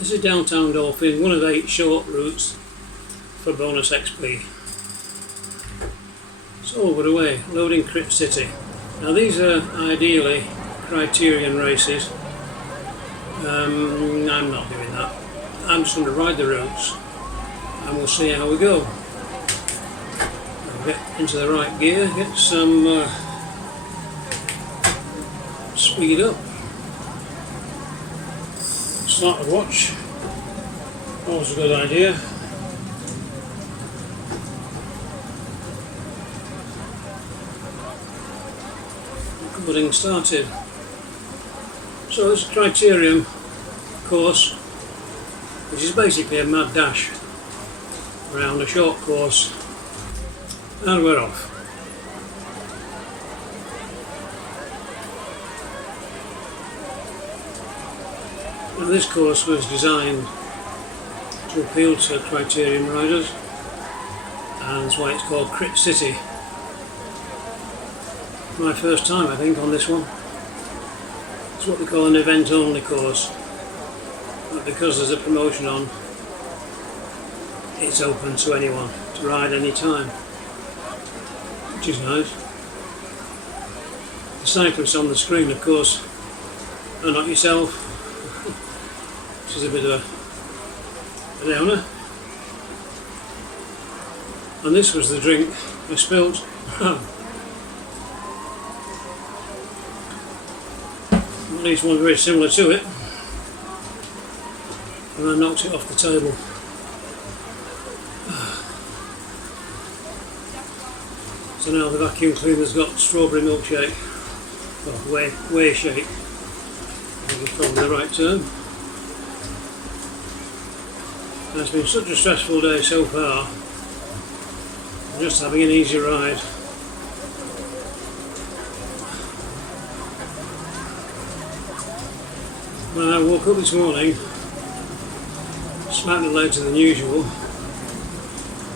This is Downtown Dolphin, one of 8 short routes for bonus XP. So we're away, loading Crit City. Now these are ideally criterion races. I'm not doing that. I'm just going to ride the routes and we'll see how we go. I'll get into the right gear, get some speed up. Start a watch, always a good idea. Recording started. So this criterium course, which is basically a mad dash around a short course, and we're off. Now this course was designed to appeal to criterium riders, and that's why it's called Crit City. My first time, I think, on this one. It's what they call an event only course, but because there's a promotion on, it's open to anyone to ride any time, which is nice. The cyclists on the screen, of course, are not yourself, which is a bit of a downer. And this was the drink I spilt. At least one very similar to it, and I knocked it off the table. So now the vacuum cleaner's got strawberry milkshake, well, whey shake, I think it's probably the right term. And it's been such a stressful day so far. I'm just having an easy ride. When I woke up this morning, slightly later than usual,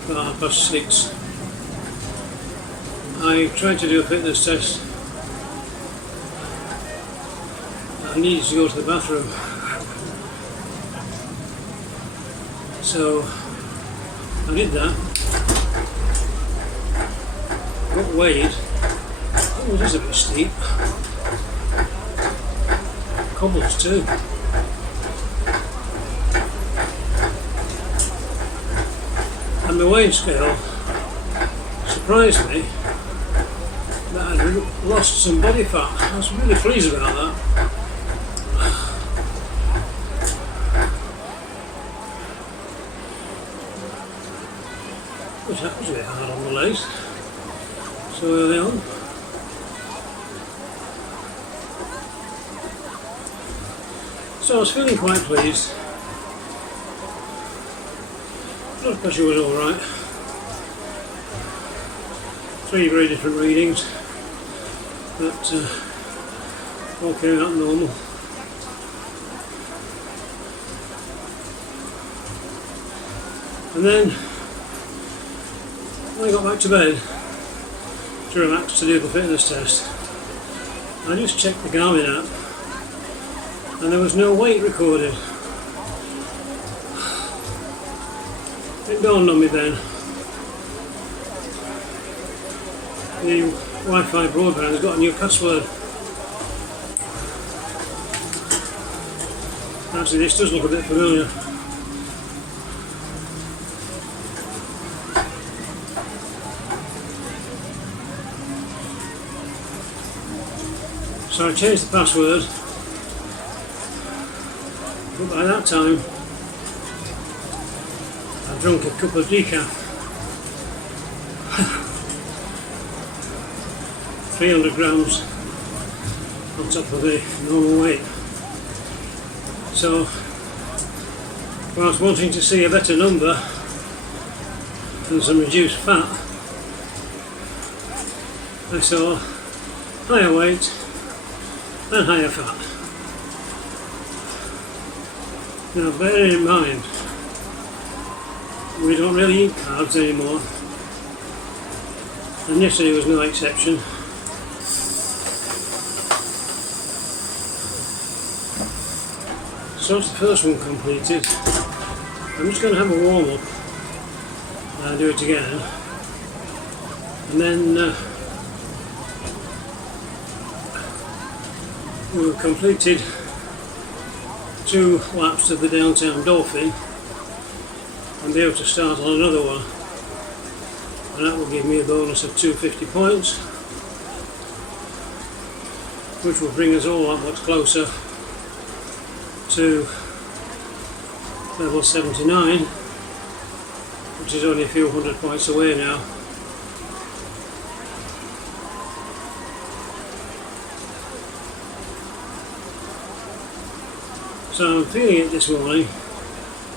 about 6:30, I tried to do a fitness test. I needed to go to the bathroom, so I did that. Got weighed. Oh, this is a bit steep. Cobbles too. And the weighing scale surprised me that I'd lost some body fat. I was really pleased about that. Which that was a bit hard on the legs so early on. So I was feeling quite pleased. Blood pressure was alright. 3 very different readings, but all came out normal. And then when I got back to bed to relax to do the fitness test, I just checked the Garmin app and there was no weight recorded. It dawned on me then. The Wi-Fi broadband has got a new password. Actually, this does look a bit familiar. So I changed the password. But by that time, I've drunk a cup of decaf. 300 grams on top of the normal weight. So, whilst wanting to see a better number and some reduced fat, I saw higher weight and higher fat. Now bear in mind, we don't really eat carbs anymore, and yesterday was no exception. So that's the first one completed. I'm just going to have a warm up and do it again, and then we've completed 2 laps of the Downtown Dolphin and be able to start on another one, and that will give me a bonus of 250 points, which will bring us all that much closer to level 79, which is only a few hundred points away now. So I'm feeling it this morning.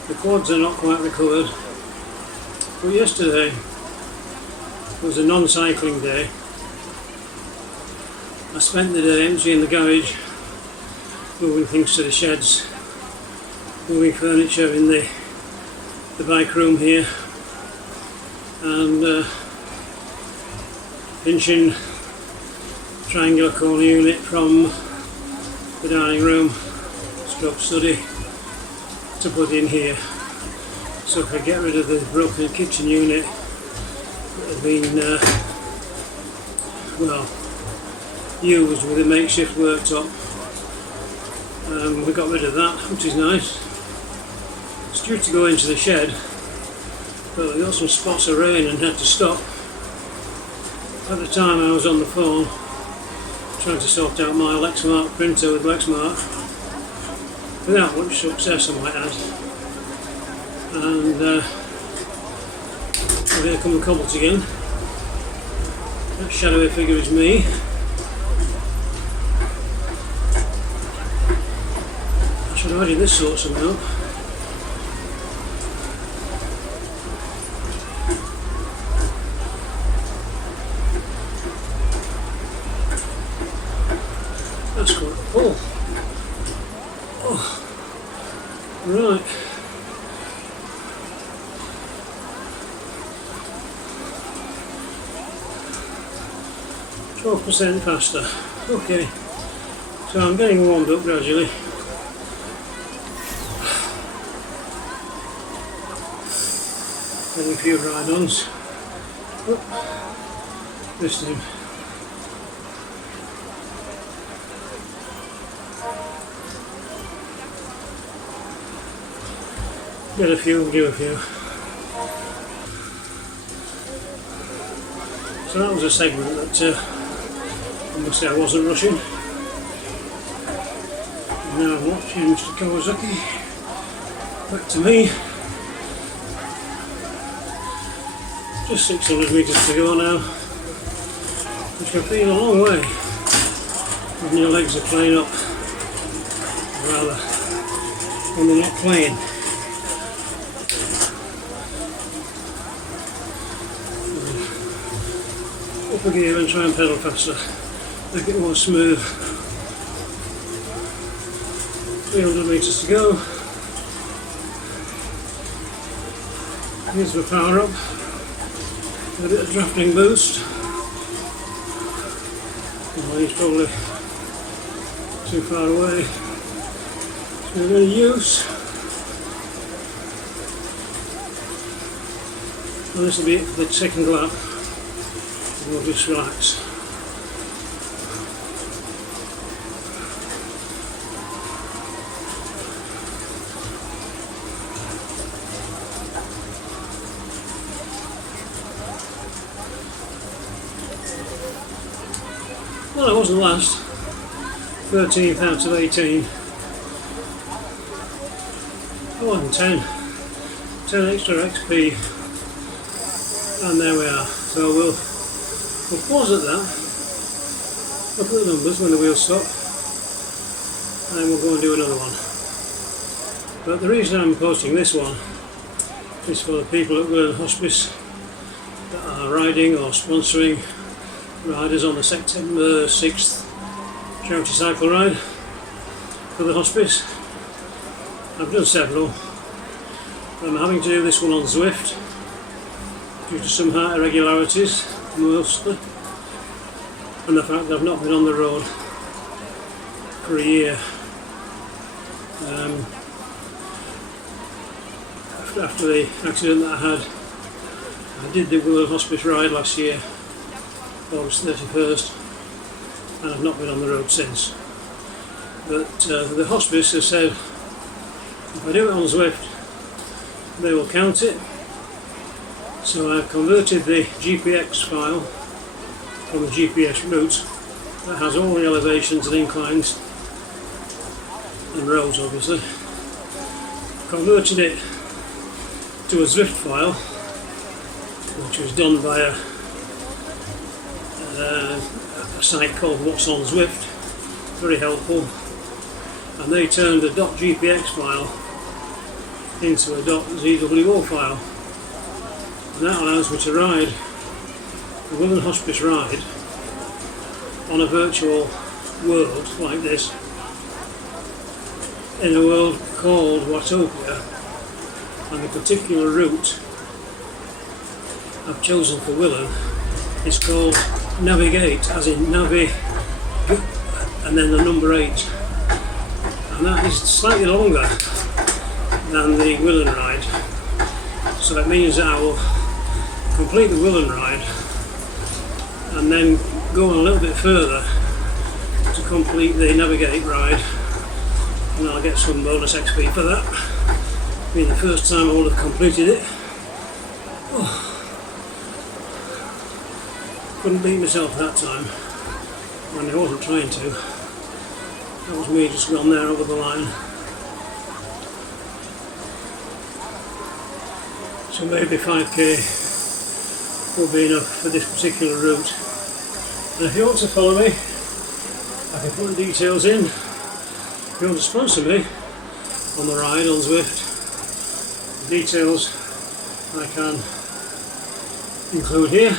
The quads are not quite recovered, but yesterday was a non-cycling day. I spent the day emptying the garage, moving things to the sheds, moving furniture in the bike room here, and pinching triangular corner unit from the dining room stroke study to put in here, so I could get rid of the broken kitchen unit that had been used with a makeshift worktop. We got rid of that, which is nice. It's due to go into the shed, but we got some spots of rain and had to stop. At the time I was on the phone trying to sort out my Lexmark printer with Lexmark, without much success I might add, and here come the cobbles again. That shadowy figure is me. I should have added this sort of something up. That's quite full. Oh, right. %, faster. Okay, so I'm getting warmed up gradually. Getting a few ride-ons. Oh, this time. Get a few, give a few. So that was a segment that I must say I wasn't rushing. And now I'm watching Mr. Kawasaki. Back to me. Just 600 metres to go now, which can feel a long way when your legs are playing up, or rather when they're not playing. Up a gear and try and pedal faster, make it more smooth. 300 metres to go. Here's the power up. A bit of drafting boost. Well, he's probably too far away to be any use. And this will be it for the second lap. And we'll just relax. Well, I wasn't last. 13th out of 18. I wasn't 10. 10 extra XP. And there we are. So we'll pause at that. Look at the numbers when the wheels stop. And we'll go and do another one. But the reason I'm posting this one is for the people at Willen Hospice that are riding or sponsoring riders on the September 6th charity cycle ride for the hospice. I've done several. I'm having to do this one on Zwift due to some heart irregularities mostly, and the fact that I've not been on the road for a year. After the accident that I had, I did the Willen Hospice ride last year, August 31st, and I've not been on the road since. But the hospice has said if I do it on Zwift, they will count it. So I've converted the GPX file from the GPS route that has all the elevations and inclines and roads, obviously. Converted it to a Zwift file, which was done by a site called What's on Zwift, very helpful, and they turned a .gpx file into a .zwo file, and that allows me to ride the Willen Hospice ride on a virtual world like this, in a world called Watpoia, and the particular route I've chosen for Willen is called Navigate, as in Navi and then the number 8, and that is slightly longer than the Willen ride, so that means that I will complete the Willen ride and then go on a little bit further to complete the Navigate ride, and I'll get some bonus XP for that, being the first time I will have completed it. Couldn't beat myself that time, and I wasn't trying to. That was me just gone there over the line. So maybe 5k will be enough for this particular route. And if you want to follow me, I can put the details in. If you want to sponsor me on the ride on Zwift, the details I can include here.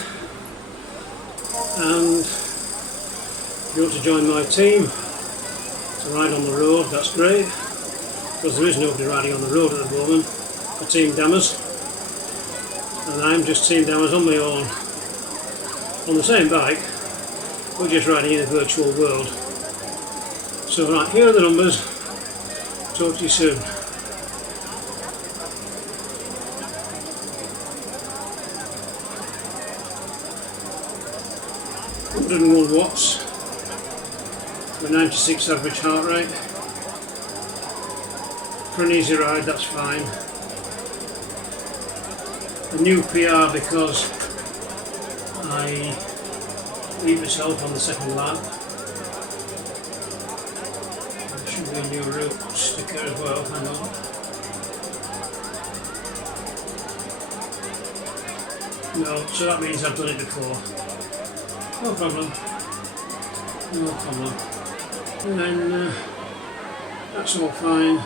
And if you want to join my team to ride on the road, that's great, because there is nobody riding on the road at the moment for Team Dammers, and I'm just Team Dammers on my own, on the same bike, but just riding in a virtual world. So right, here are the numbers. Talk to you soon. 101 watts for 96 average heart rate. For an easy ride, that's fine. A new PR because I beat myself on the second lap. There should be a new route sticker as well, hang on. No, so that means I've done it before. No problem. No problem. And then that's all fine.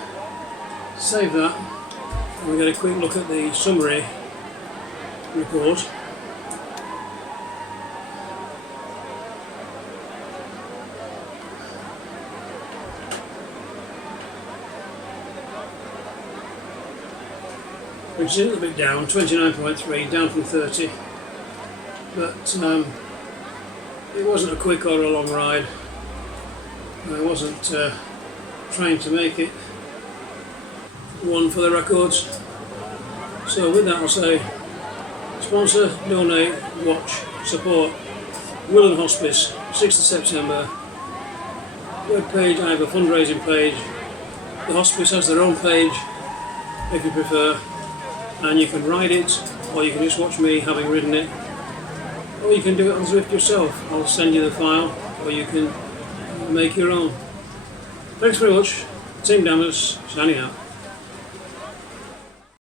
Save that. And we'll get a quick look at the summary report. Which is a little bit down, 29.3, down from 30. But it wasn't a quick or a long ride. I wasn't trying to make it one for the records. So with that I'll say, sponsor, donate, watch, support Willen Hospice, 6th of September. Webpage, I have a fundraising page. The hospice has their own page if you prefer, and you can ride it, or you can just watch me having ridden it, or you can do it on Zwift yourself. I'll send you the file, or you can make your own. Thanks very much. Team Dammers, signing out.